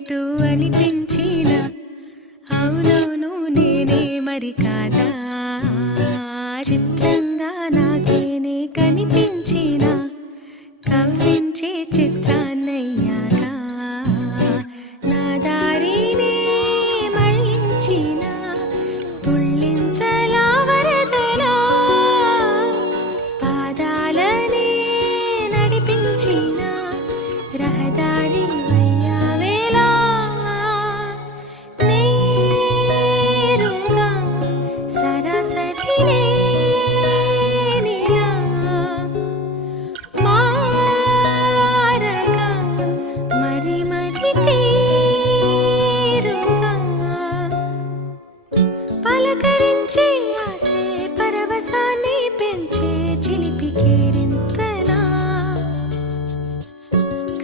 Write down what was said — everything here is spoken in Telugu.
ఏంటో అనిపించిన అవునవును నేనే మరి కాదా చిత్రంగా నాకేనే కనిపించిన కవ్వించే చిత్రాన్నయ్యాగా నా దారినే మళ్ళించిన తుళ్ళింతలా వరదలా పాదాలనే నడిపించిన రహదారి